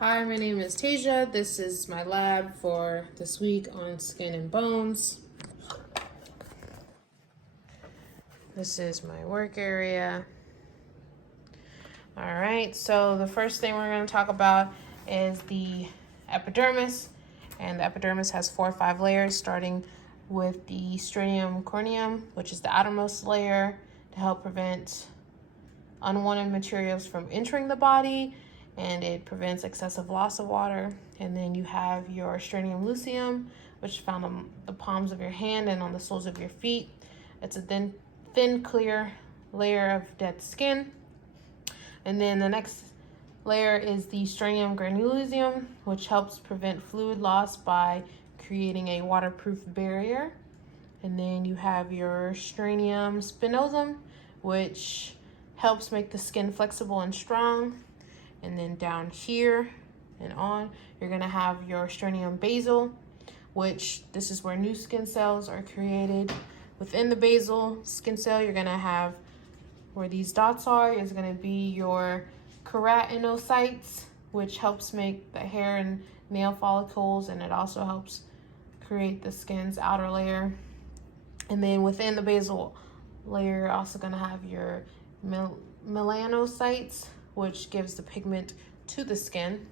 Hi, my name is Tasia. This is my lab for this week on skin and bones. This is my work area. All right, so the first thing we're going to talk about is the epidermis. And the epidermis has 4 or 5 layers, starting with the stratum corneum, which is the outermost layer to help prevent unwanted materials from entering the body, and it prevents excessive loss of water. And then you have your stratum luteum, which is found on the palms of your hand and on the soles of your feet. It's a thin, clear layer of dead skin. And then the next layer is the stratum granulosum, which helps prevent fluid loss by creating a waterproof barrier. And then you have your stratum spinosum, which helps make the skin flexible and strong. And then down here and on, you're gonna have your stratum basal, which this is where new skin cells are created. Within the basal skin cell, you're gonna have, where these dots are, is gonna be your keratinocytes, which helps make the hair and nail follicles, and it also helps create the skin's outer layer. And then within the basal layer, you're also gonna have your melanocytes, which gives the pigment to the skin.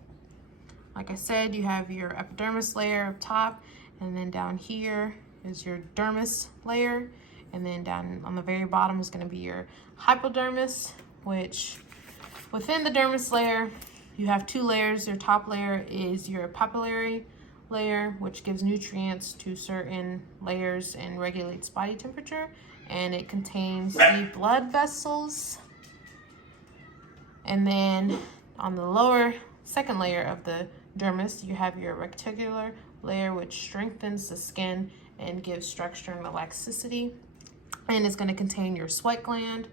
Like I said, you have your epidermis layer up top, and then down here is your dermis layer, and then down on the very bottom is going to be your hypodermis, which within the dermis layer you have 2 layers. Your top layer is your papillary layer, which gives nutrients to certain layers and regulates body temperature, and it contains the blood vessels. And then on the lower second layer of the dermis, you have your reticular layer, which strengthens the skin and gives structure and elasticity. And it's going to contain your sweat gland.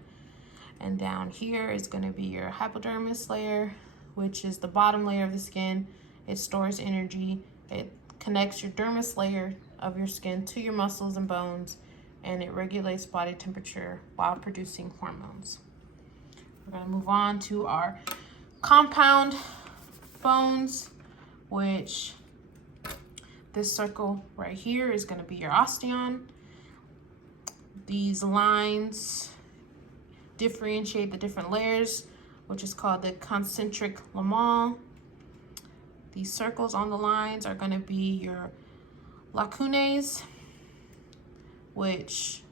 And down here is going to be your hypodermis layer, which is the bottom layer of the skin. It stores energy. It connects your dermis layer of your skin to your muscles and bones, and it regulates body temperature while producing hormones. We're going to move on to our compound bones, which this circle right here is going to be your osteon. These lines differentiate the different layers, which is called the concentric lamella. These circles on the lines are going to be your lacunae, which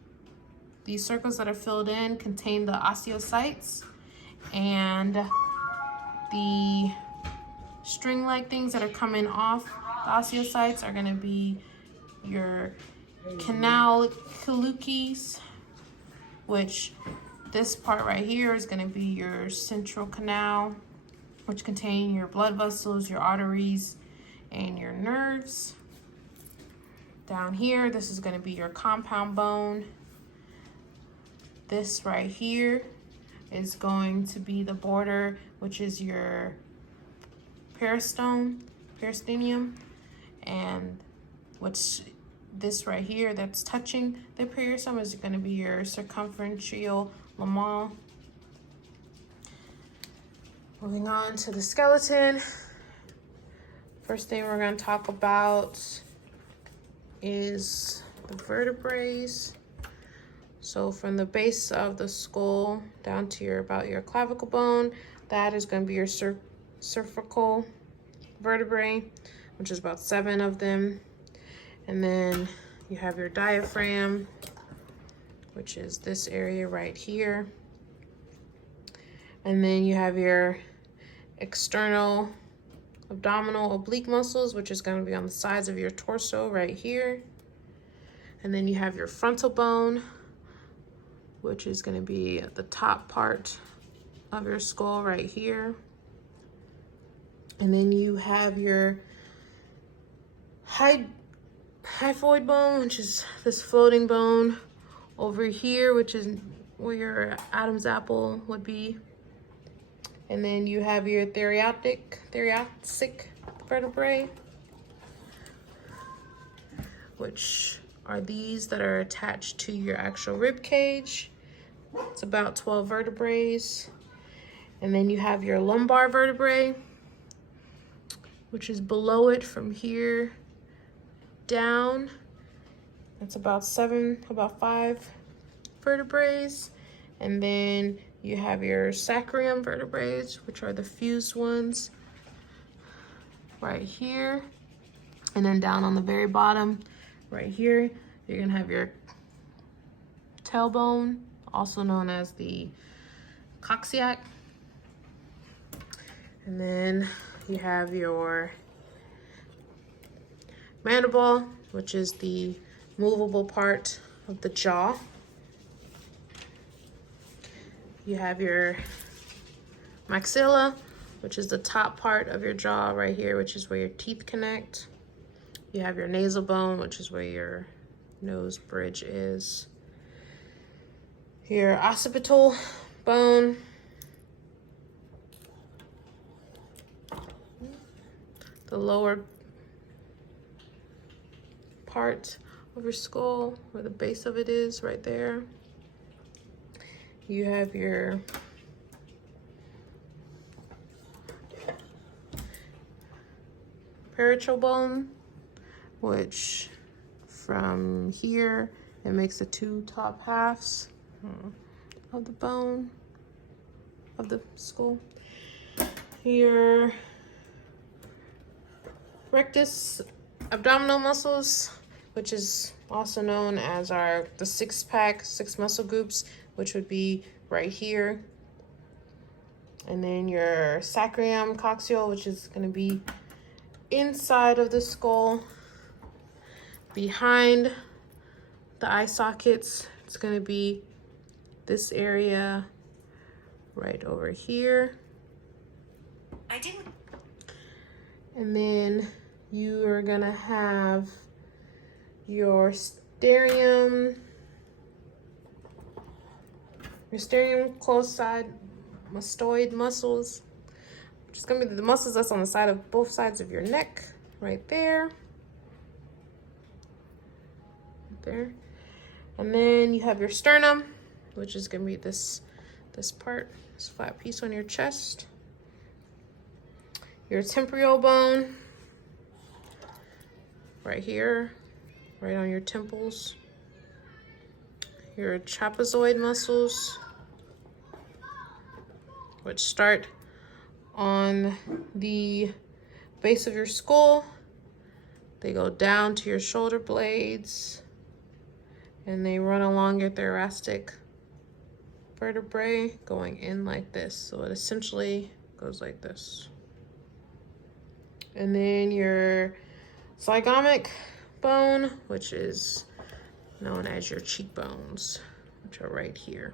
these circles that are filled in contain the osteocytes, and the string-like things that are coming off the osteocytes are going to be your canaliculi, which this part right here is going to be your central canal, which contain your blood vessels, your arteries, and your nerves. Down here, this is going to be your compound bone. This right here is going to be the border, which is your peristenium, and what's this right here that's touching the peristome is going to be your circumferential lamella. Moving on to the skeleton. First thing we're going to talk about is the vertebrae. So from the base of the skull down to about your clavicle bone, that is going to be your cervical vertebrae, which is about 7 of them. And then you have your diaphragm, which is this area right here. And then you have your external abdominal oblique muscles, which is going to be on the sides of your torso right here. And then you have your frontal bone, which is going to be at the top part of your skull right here. And then you have your hyphoid bone, which is this floating bone over here, which is where your Adam's apple would be. And then you have your thoracic vertebrae, which are these that are attached to your actual rib cage. It's about 12 vertebrae. And then you have your lumbar vertebrae, which is below it from here down. That's about 5 vertebrae. And then you have your sacrum vertebrae, which are the fused ones right here. And then down on the very bottom right here, you're gonna have your tailbone, also known as the coccyx. And then you have your mandible, which is the movable part of the jaw. You have your maxilla, which is the top part of your jaw right here, which is where your teeth connect. You have your nasal bone, which is where your nose bridge is. Your occipital bone. The lower part of your skull, where the base of it is, right there. You have your parietal bone, which from here, it makes the two top halves of the bone of the skull. Your rectus abdominal muscles, which is also known as the six muscle groups, which would be right here. And then your sacrum coccyx, which is going to be inside of the skull, behind the eye sockets. It's going to be this area right over here. And then you are going to have your sternum close side mastoid muscles, which is going to be the muscles that's on the side of both sides of your neck, right there. There. And then you have your sternum, which is going to be this part, this flat piece on your chest. Your temporal bone, right here, right on your temples. Your trapezoid muscles, which start on the base of your skull. They go down to your shoulder blades, and they run along your thoracic vertebrae, going in like this. So it essentially goes like this. And then your zygomatic bone, which is known as your cheekbones, which are right here.